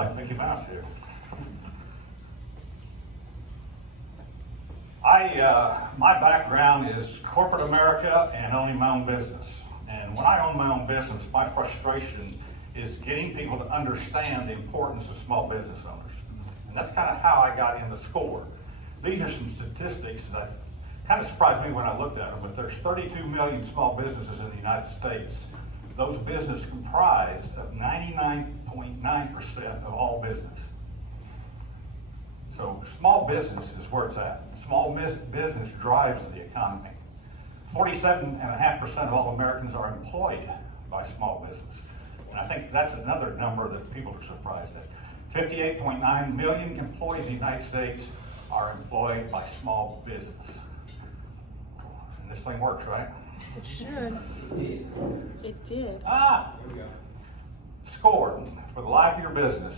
like Mickey Mouse here. My background is corporate America and owning my own business. And when I own my own business, my frustration is getting people to understand the importance of small business owners. And that's kind of how I got into SCORE. These are some statistics that kind of surprised me when I looked at them, but there's 32 million small businesses in the United States. Those businesses comprise of 99.9% of all business. So small business is where it's at. Small business drives the economy. 47.5% of all Americans are employed by small business. And I think that's another number that people are surprised at. 58.9 million employees in the United States are employed by small business. And this thing works, right? It should. It did. Here we go. SCORE, for the life of your business.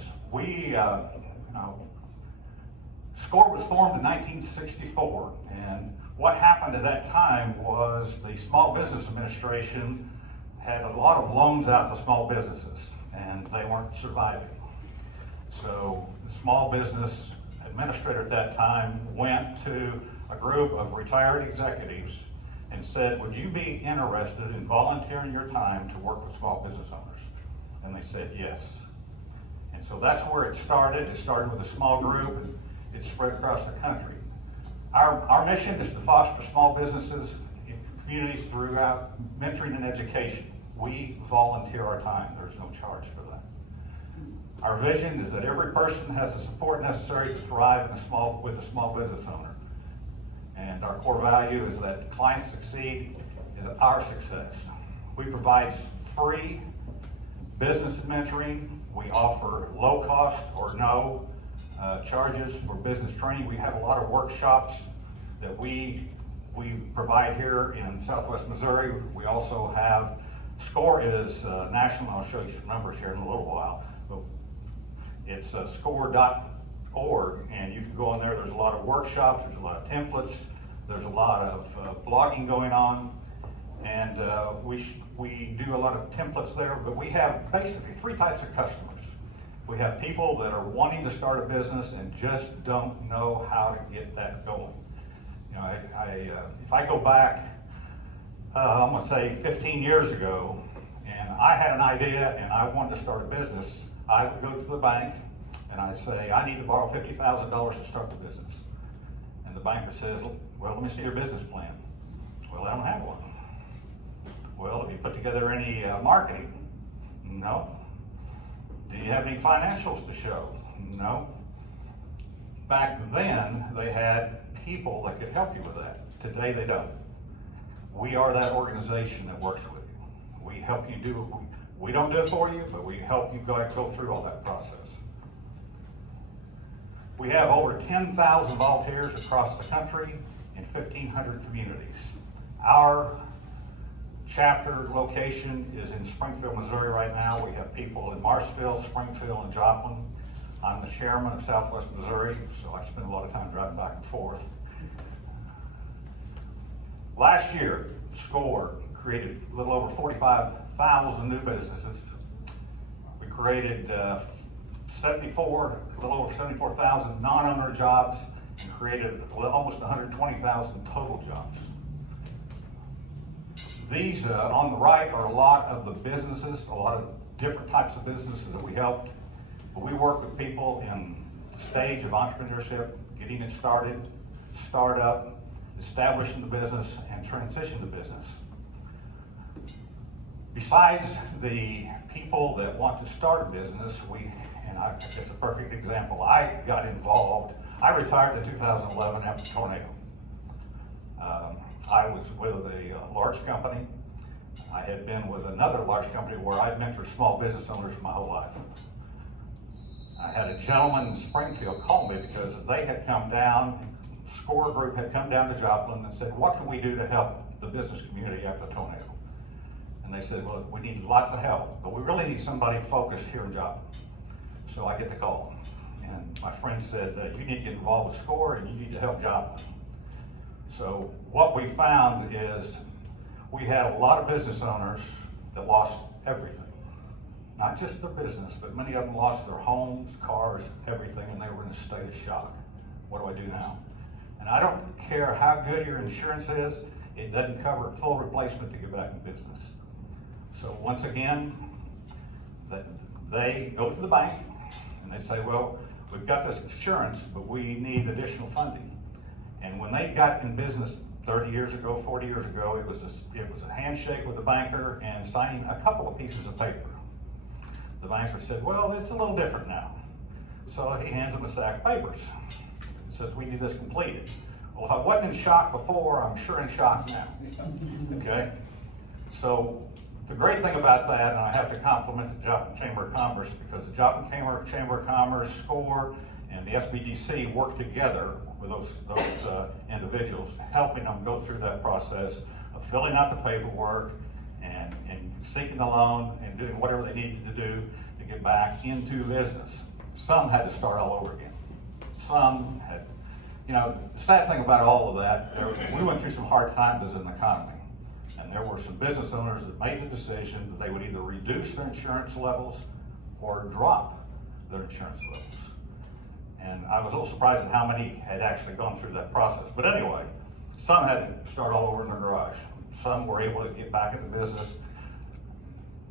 SCORE was formed in 1964, and what happened at that time was the Small Business Administration had a lot of loans out to small businesses, and they weren't surviving. So the Small Business Administrator at that time went to a group of retired executives and said, would you be interested in volunteering your time to work with small business owners? And they said yes. And so that's where it started. It started with a small group, and it spread across the country. Our mission is to foster small businesses in communities throughout mentoring and education. We volunteer our time. There's no charge for that. Our vision is that every person has the support necessary to thrive with a small business owner. And our core value is that clients succeed is our success. We provide free business mentoring. We offer low cost or no charges for business training. We have a lot of workshops that we provide here in Southwest Missouri. We also have, SCORE is national. I'll show you some numbers here in a little while. But it's score.org, and you can go in there. There's a lot of workshops, there's a lot of templates, there's a lot of blogging going on, and we do a lot of templates there. But we have basically three types of customers. We have people that are wanting to start a business and just don't know how to get that going. You know, if I go back, I'm going to say 15 years ago, and I had an idea and I wanted to start a business, I would go to the bank and I'd say, I need to borrow $50,000 to start the business. And the banker says, well, let me see your business plan. Well, I don't have one. Well, have you put together any marketing? No. Do you have any financials to show? No. Back then, they had people that could help you with that. Today, they don't. We are that organization that works with you. We help you do it. We don't do it for you, but we help you go through all that process. We have over 10,000 volunteers across the country in 1,500 communities. Our chapter location is in Springfield, Missouri right now. We have people in Marshfield, Springfield, and Joplin. I'm the chairman of Southwest Missouri, so I spend a lot of time driving back and forth. Last year, SCORE created a little over 45,000 new businesses. We created a little over 74,000 non-owner jobs and created almost 120,000 total jobs. These on the right are a lot of the businesses, a lot of different types of businesses that we helped. But we work with people in the stage of entrepreneurship, getting it started, startup, establishing the business, and transition the business. Besides the people that want to start a business, it's a perfect example. I got involved. I retired in 2011 after the tornado. I was with a large company. I had been with another large company where I'd mentored small business owners my whole life. I had a gentleman in Springfield call me because they had come down, SCORE group had come down to Joplin and said, what can we do to help the business community after the tornado? And they said, well, we need lots of help, but we really need somebody focused here in Joplin. So I get the call. And my friend said, you need to get involved with SCORE and you need to help Joplin. So what we found is we had a lot of business owners that lost everything. not just their business, but many of them lost their homes, cars, everything, and they were in a state of shock. What do I do now? And I don't care how good your insurance is, it doesn't cover full replacement to get back in business. So once again, they go to the bank and they say, well, we've got this insurance, but we need additional funding. And when they got in business 30 years ago, 40 years ago, it was a handshake with the banker and signing a couple of pieces of paper. The banker said, well, it's a little different now. So he hands them a stack of papers. Says, we need this completed. Well, if I wasn't in shock before, I'm sure in shock now. Okay? So the great thing about that, and I have to compliment the Joplin Chamber of Commerce, because the Joplin Chamber of Commerce, SCORE, and the SBDC work together with those individuals, helping them go through that process of filling out the paperwork and seeking the loan and doing whatever they needed to do to get back into business. Some had to start all over again. Some had, the sad thing about all of that, we went through some hard times as an economy. And there were some business owners that made the decision that they would either reduce their insurance levels or drop their insurance levels. And I was a little surprised at how many had actually gone through that process. But anyway, some had to start all over in their garage. Some were able to get back into business.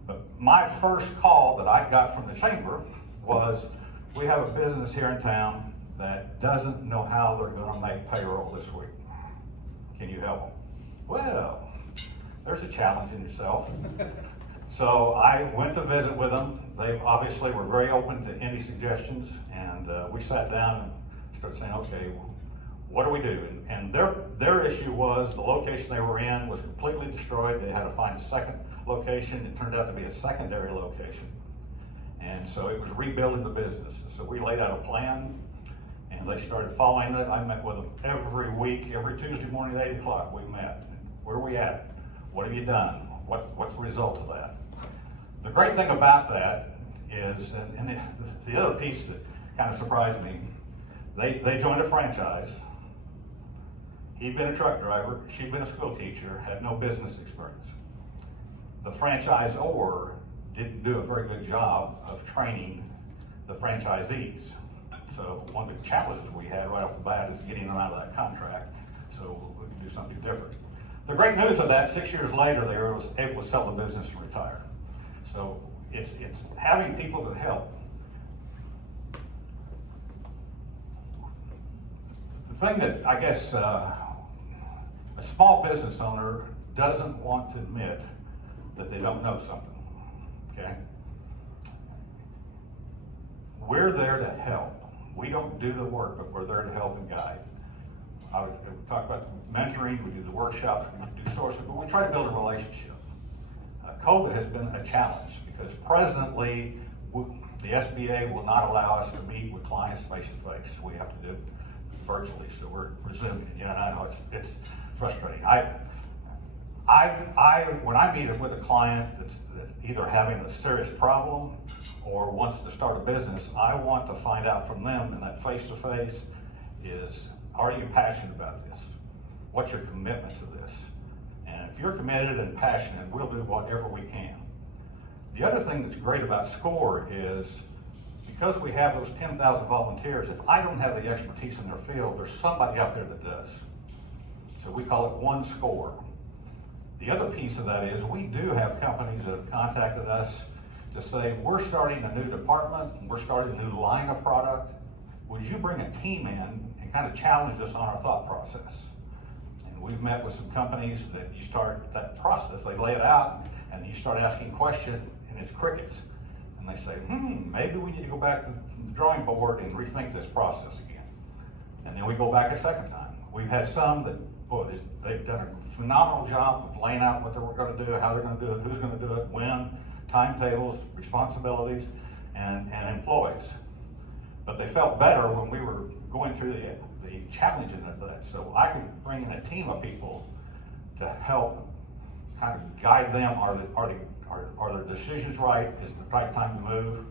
But my first call that I got from the chamber was, we have a business here in town that doesn't know how they're going to make payroll this week. Can you help them? Well, there's a challenge in yourself. So I went to visit with them. They obviously were very open to any suggestions, and we sat down and started saying, okay, what do we do? And their issue was the location they were in was completely destroyed. They had to find a second location. It turned out to be a secondary location. And so it was rebuilding the business. So we laid out a plan, and they started following it. I met with them every week, every Tuesday morning at 8 o'clock we met. Where are we at? What have you done? What's the results of that? The great thing about that is, and the other piece that kind of surprised me, they joined a franchise. He'd been a truck driver, she'd been a school teacher, had no business experience. The franchisor didn't do a very good job of training the franchisees. So one of the challenges we had right off the bat is getting them out of that contract, so we could do something different. The great news of that, 6 years later, they were able to sell the business and retire. So it's having people that help. The thing that I guess a small business owner doesn't want to admit that they don't know something, okay? We're there to help. We don't do the work, but we're there to help and guide. I would talk about mentoring, we do the workshops, we do sourcing, but we try to build a relationship. COVID has been a challenge because presently the SBA will not allow us to meet with clients face to face. We have to do it virtually, so we're resuming it. I know it's frustrating. When I meet with a client that's either having a serious problem or wants to start a business, I want to find out from them in that face to face is, are you passionate about this? What's your commitment to this? And if you're committed and passionate, we'll do whatever we can. The other thing that's great about SCORE is because we have those 10,000 volunteers, if I don't have the expertise in their field, there's somebody out there that does. So we call it one SCORE. The other piece of that is we do have companies that have contacted us to say, we're starting a new department, we're starting a new line of product. Would you bring a team in and kind of challenge us on our thought process? And we've met with some companies that you start that process, they lay it out, and you start asking questions, and it's crickets. And they say, maybe we need to go back to the drawing board and rethink this process again. And then we go back a second time. We've had some that, boy, they've done a phenomenal job of laying out what they're going to do, how they're going to do it, who's going to do it, when, timetables, responsibilities, and employees. But they felt better when we were going through the challenging of that. So I could bring in a team of people to help kind of guide them. Are their decisions right? Is the right time to move?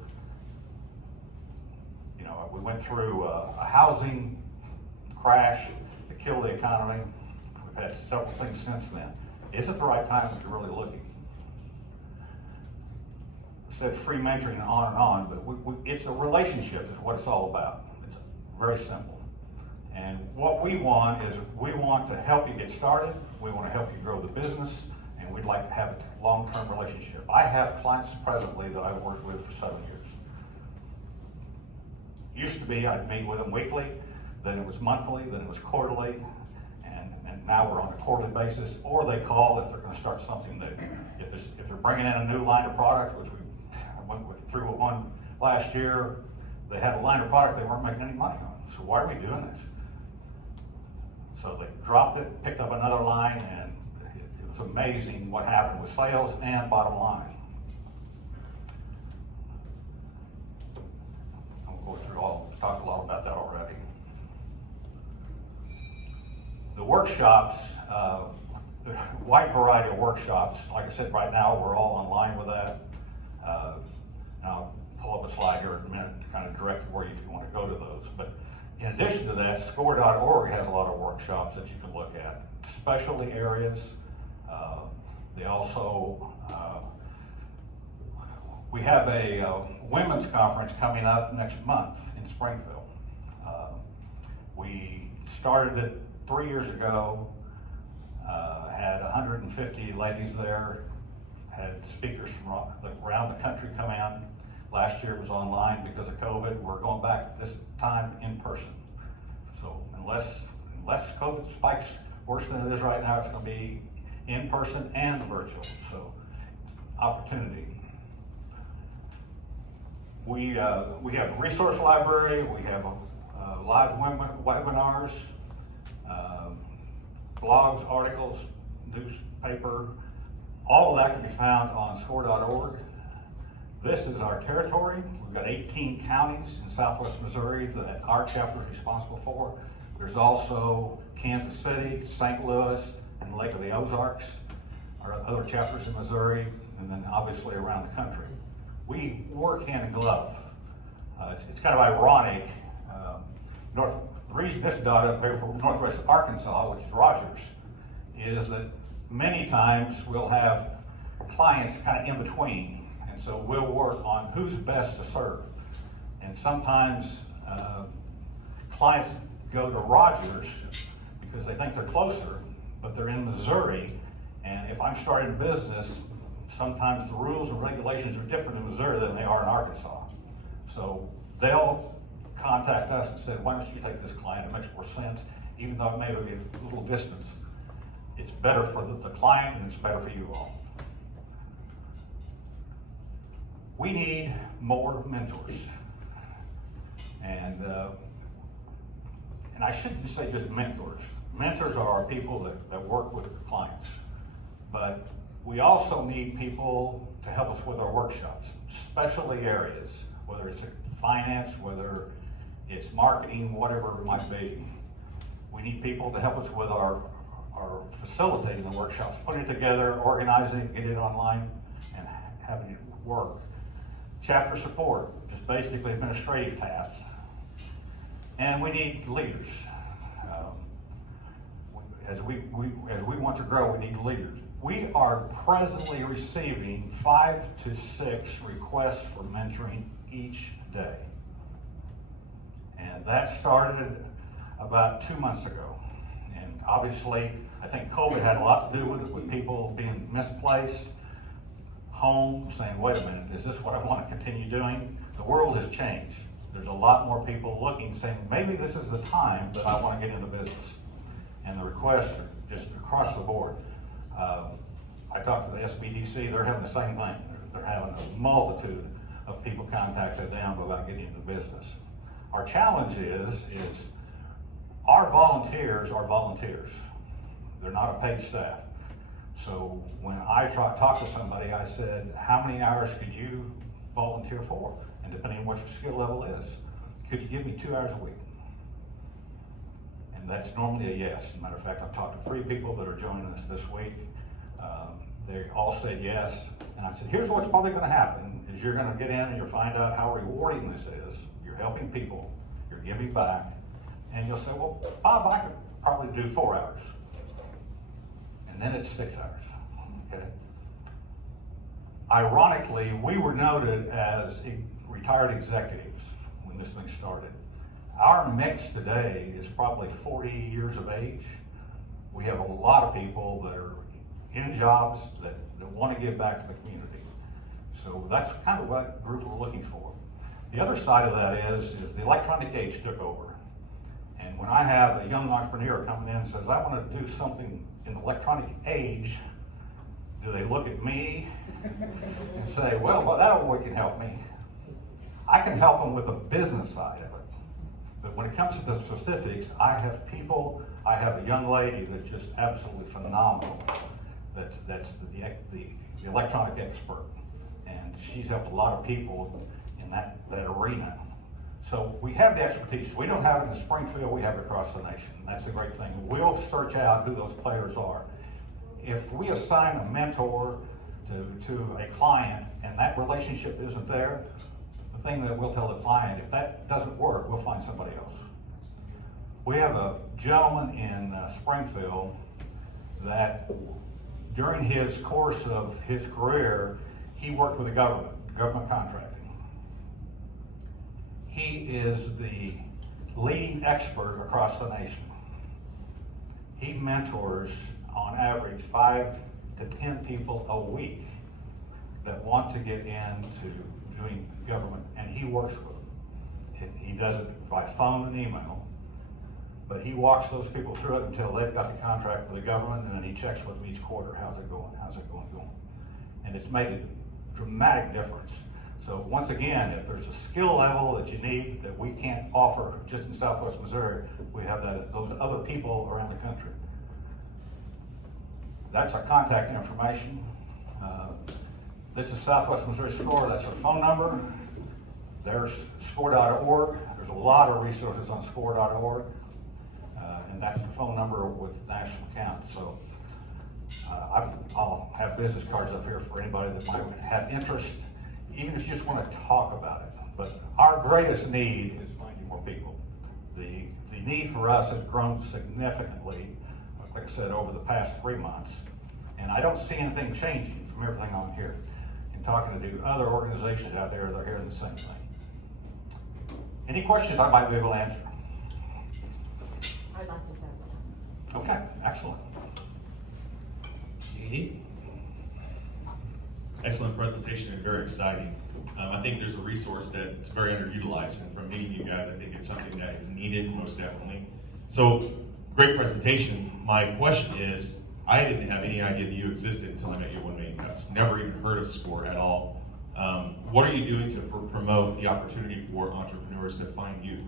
We went through a housing crash that killed the economy. We've had several things since then. Is it the right time to really looking? said free mentoring and on, but it's a relationship is what it's all about. It's very simple. And what we want is we want to help you get started, we want to help you grow the business, and we'd like to have a long-term relationship. I have clients presently that I've worked with for 7 years. Used to be I'd meet with them weekly, then it was monthly, then it was quarterly, and now we're on a quarterly basis, or they call if they're going to start something new. If they're bringing in a new line of product, which we went through one last year, they had a line of product they weren't making any money on. So why are we doing this? So they dropped it, picked up another line, and it was amazing what happened with sales and bottom line. I won't go through all, talked a lot about that already. The workshops, the wide variety of workshops, like I said, right now we're all online with that. And I'll pull up a slide here in a minute to kind of direct you where you want to go to those. But in addition to that, score.org has a lot of workshops that you can look at. Specialty areas. They also, we have a women's conference coming up next month in Springfield. We started it 3 years ago, had 150 ladies there, had speakers from around the country come in. Last year it was online because of COVID. We're going back this time in person. So unless COVID spikes worse than it is right now, it's going to be in person and virtual. So opportunity. We have a resource library. We have live webinars, blogs, articles, newspaper. All of that can be found on score.org. This is our territory. We've got 18 counties in southwest Missouri that our chapter is responsible for. There's also Kansas City, St. Louis, and Lake of the Ozarks, our other chapters in Missouri, and then obviously around the country. We work hand in glove. It's kind of ironic. The reason this data here from Northwest Arkansas, which is Rogers, is that many times we'll have clients kind of in between. And so we'll work on who's best to serve. And sometimes clients go to Rogers because they think they're closer, but they're in Missouri. And if I'm starting a business, sometimes the rules and regulations are different in Missouri than they are in Arkansas. So they'll contact us and say, why don't you take this client? It makes more sense, even though it may be a little distance. It's better for the client and it's better for you all. We need more mentors. And I shouldn't say just mentors. Mentors are people that work with clients. But we also need people to help us with our workshops, specialty areas, whether it's finance, whether it's marketing, whatever it might be. We need people to help us with our facilitating the workshops, putting it together, organizing it, getting it online, and having it work. Chapter support, just basically administrative tasks. And we need leaders. As we want to grow, we need leaders. We are presently receiving 5 to 6 requests for mentoring each day. And that started about 2 months ago. And obviously, I think COVID had a lot to do with people being misplaced, home, saying, wait a minute, is this what I want to continue doing? The world has changed. There's a lot more people looking, saying, maybe this is the time that I want to get into business. And the requests are just across the board. I talked to the SBDC, they're having the same thing. They're having a multitude of people contacted them about getting into business. Our challenge is our volunteers are volunteers. They're not a paid staff. So when I talk to somebody, I said, how many hours could you volunteer for? And depending on what your skill level is, could you give me 2 hours a week? And that's normally a yes. As a matter of fact, I've talked to 3 people that are joining us this week. They all said yes. And I said, here's what's probably going to happen, is you're going to get in and you'll find out how rewarding this is. You're helping people, you're giving back, and you'll say, well, Bob, I could probably do 4 hours. And then it's 6 hours, okay? Ironically, we were noted as retired executives when this thing started. Our mix today is probably 40 years of age. We have a lot of people that are in jobs that want to give back to the community. So that's kind of what group we're looking for. The other side of that is the electronic age took over. And when I have a young entrepreneur coming in and says, I want to do something in the electronic age, do they look at me and say, well, that boy can help me? I can help them with the business side of it. But when it comes to the specifics, I have a young lady that's just absolutely phenomenal. That's the electronic expert. And she's helped a lot of people in that arena. So we have the expertise. We don't have it in Springfield, we have it across the nation. That's the great thing. We'll search out who those players are. If we assign a mentor to a client and that relationship isn't there, the thing that we'll tell the client, if that doesn't work, we'll find somebody else. We have a gentleman in Springfield that during his course of his career, he worked with the government contracting. He is the leading expert across the nation. He mentors on average 5 to 10 people a week that want to get into doing government, and he works with them. He does it by phone and email, but he walks those people through it until they've got the contract with the government, and then he checks with them each quarter, how's it going? And it's made a dramatic difference. So once again, if there's a skill level that you need that we can't offer just in Southwest Missouri, we have those other people around the country. That's our contact information. This is Southwest Missouri SCORE. That's our phone number. There's SCORE.org. There's a lot of resources on SCORE.org. And that's the phone number with national account. So I'll have business cards up here for anybody that might have interest, even if you just want to talk about it. But our greatest need is finding more people. The need for us has grown significantly, like I said, over the past 3 months. And I don't see anything changing from everything on here. And talking to other organizations out there, they're hearing the same thing. Any questions I might be able to answer? I'd like to say that. Okay, excellent. Edie? Excellent presentation and very exciting. I think there's a resource that's very underutilized, and from meeting you guys, I think it's something that is needed, most definitely. So, great presentation. My question is, I didn't have any idea that you existed until I met you at 1 Million Cuts. Never even heard of SCORE at all. What are you doing to promote the opportunity for entrepreneurs to find you?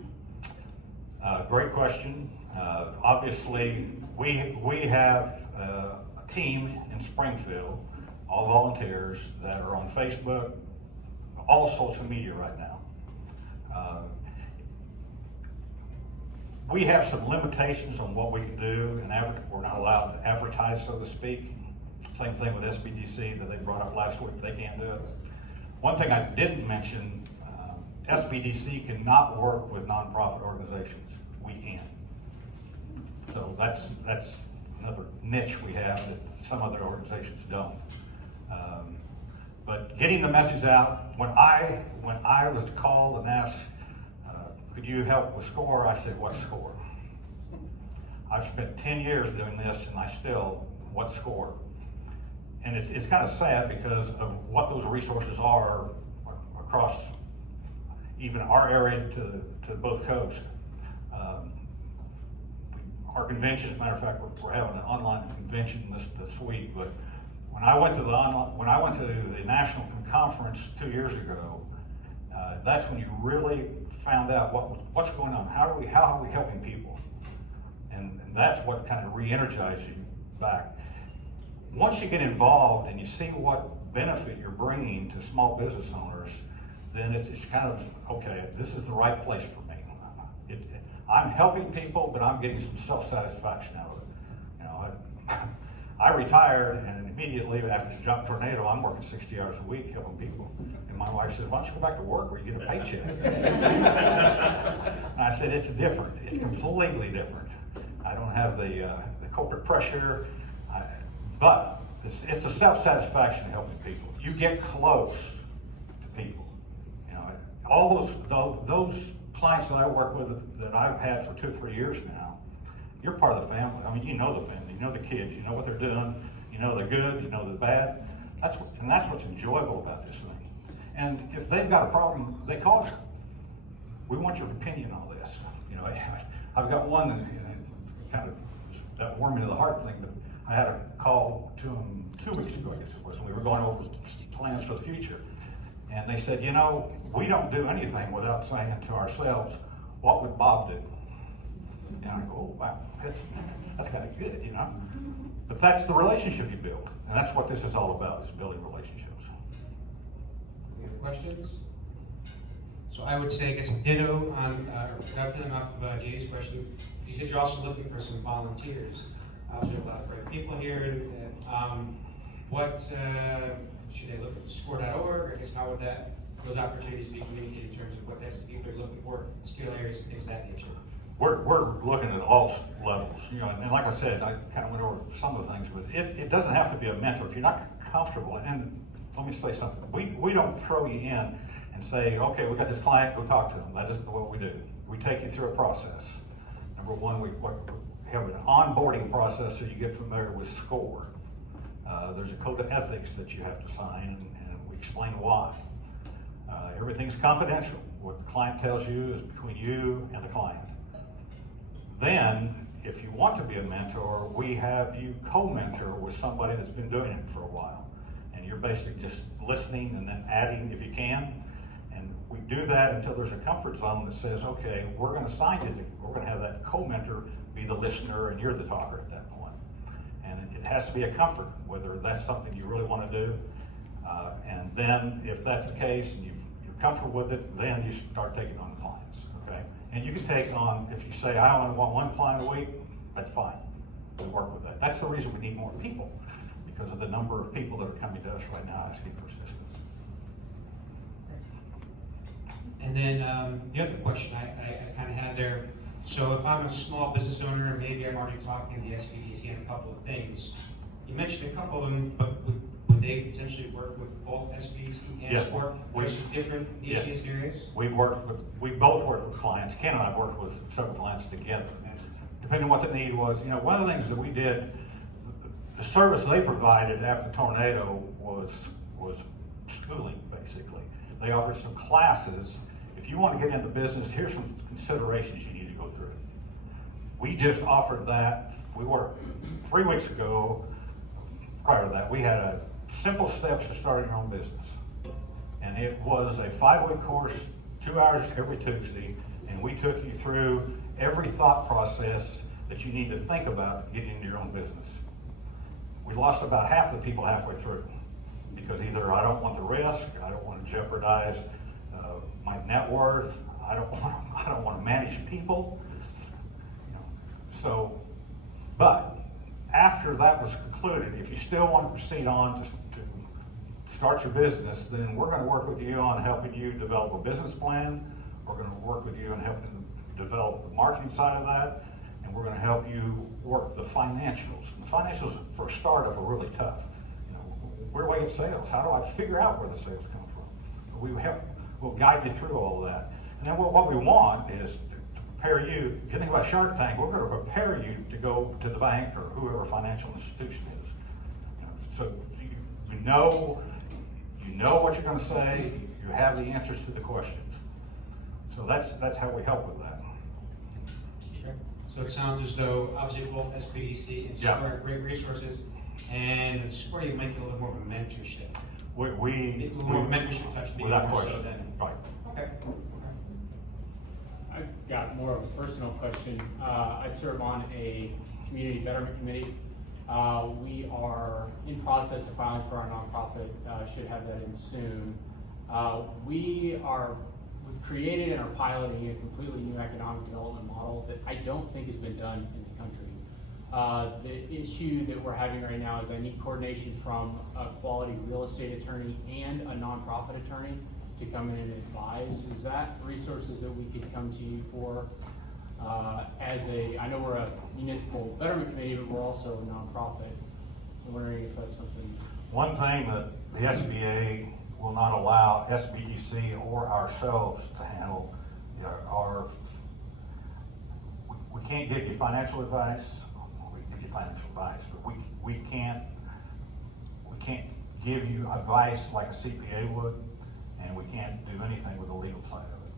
Great question. Obviously, we have a team in Springfield, all volunteers that are on Facebook, all social media right now. We have some limitations on what we can do, and we're not allowed to advertise, so to speak. Same thing with SBDC that they brought up last week, they can't do it. One thing I didn't mention, SBDC cannot work with nonprofit organizations. We can. So that's another niche we have that some other organizations don't. But getting the message out, when I was called and asked, could you help with SCORE? I said, what's SCORE? I've spent 10 years doing this and I still, what's SCORE? And it's kind of sad because of what those resources are across even our area to both coasts. Our convention, as a matter of fact, we're having an online convention this week, but when I went to the national conference 2 years ago, that's when you really found out what's going on. How are we helping people? And that's what kind of re-energized you back. Once you get involved and you see what benefit you're bringing to small business owners, then it's kind of, okay, this is the right place for me. I'm helping people, but I'm getting some self-satisfaction out of it. You know, I retired, and immediately after the jump tornado, I'm working 60 hours a week helping people. And my wife said, why don't you go back to work where you get a paycheck? And I said, it's different. It's completely different. I don't have the corporate pressure, but it's the self-satisfaction of helping people. You get close to people. You know, all those clients that I work with that I've had for 2 or 3 years now, you're part of the family. I mean, you know the family, you know the kids, you know what they're doing, you know they're good, you know they're bad. That's what's enjoyable about this thing. And if they've got a problem, they call you. We want your opinion on this. You know, I've got one that, you know, kind of that warmed me to the heart thing, but I had a call to them 2 weeks ago, I guess it was, and we were going over plans for the future. And they said, you know, we don't do anything without saying to ourselves, what would Bob do? And I go, oh, wow, that's kind of good, you know? But that's the relationship you build. And that's what this is all about, is building relationships. Any other questions? So I would say, I guess ditto on, dovetailing off of Jay's question, you said you're also looking for some volunteers. Obviously, a lot of great people here. What should they look at? Score.org? I guess how would those opportunities be communicated in terms of what types of people are looking for, skill areas, and things of that nature? We're looking at all levels, you know, and like I said, I kind of went over some of the things, but it doesn't have to be a mentor. If you're not comfortable, and let me say something, we don't throw you in and say, okay, we got this client, go talk to them. That isn't what we do. We take you through a process. Number one, we have an onboarding process so you get familiar with SCORE. There's a code of ethics that you have to sign, and we explain why. Everything's confidential. What the client tells you is between you and the client. Then, if you want to be a mentor, we have you co-mentor with somebody that's been doing it for a while. And you're basically just listening and then adding if you can. And we do that until there's a comfort zone that says, okay, we're going to assign you, we're going to have that co-mentor be the listener and you're the talker at that point. And it has to be a comfort, whether that's something you really want to do. And then if that's the case and you're comfortable with it, then you start taking on clients, okay? And you can take on, if you say, I only want 1 client a week, that's fine. We work with that. That's the reason we need more people, because of the number of people that are coming to us right now asking for assistance. And then the other question I kind of had there, so if I'm a small business owner, and maybe I'm already talking to the SBDC on a couple of things, you mentioned a couple of them, but would they potentially work with both SBDC and Yes. SCORE? There's some different issues areas? We both work with clients. Ken and I have worked with several clients together. Depending on what the need was, you know, one of the things that we did, the service they provided after the tornado was schooling, basically. They offered some classes. If you want to get into business, here's some considerations you need to go through. We just offered that. We worked 3 weeks ago. Prior to that, we had a simple steps to starting your own business. And it was a 5-week course, 2 hours every Tuesday, and we took you through every thought process that you need to think about getting into your own business. We lost about half the people halfway through, because either I don't want the risk, I don't want to jeopardize my net worth, I don't want to manage people, you know. So, but after that was concluded, if you still want to proceed on to start your business, then we're going to work with you on helping you develop a business plan. We're going to work with you on helping develop the marketing side of that, and we're going to help you work the financials. And the financials for a startup are really tough. You know, where do I get sales? How do I figure out where the sales come from? We'll guide you through all of that. And then what we want is to prepare you. If you think about Shark Tank, we're going to prepare you to go to the bank or whoever financial institution is. You know, so you know what you're going to say. You have the answers to the questions. So that's how we help with that. Okay. So it sounds as though obviously both SBDC and SCORE are great resources, and in SCORE you might get a little more of a mentorship. We A little more mentorship touch maybe without more so question. than. Right. Okay. I've got more of a personal question. I serve on a community betterment committee. We are in process of filing for our nonprofit, should have that in soon. We've created and are piloting a completely new economic development model that I don't think has been done in the country. The issue that we're having right now is I need coordination from a quality real estate attorney and a nonprofit attorney to come in and advise. Is that resources that we could come to you for? I know we're a municipal betterment committee, but we're also a nonprofit. I'm wondering if that's something. One thing that the SBA will not allow SBDC or ourselves to handle are, we can't give you financial advice. We can give you financial advice, but we can't give you advice like a CPA would, and we can't do anything with the legal side of it.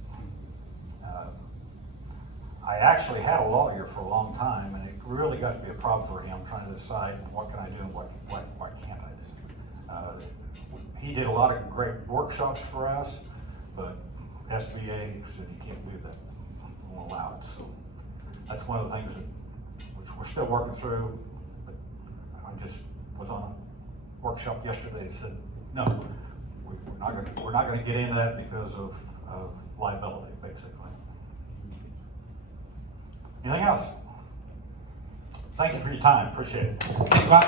I actually had a lawyer for a long time, and it really got to be a problem for him trying to decide what can I do and what can't I do. He did a lot of great workshops for us, but SBA said you can't do that, won't allow it. So that's one of the things which we're still working through. But I just was on a workshop yesterday and said, no, we're not going to get into that because of liability, basically. Anything else? Thank you for your time. Appreciate it. Thank you, Bob.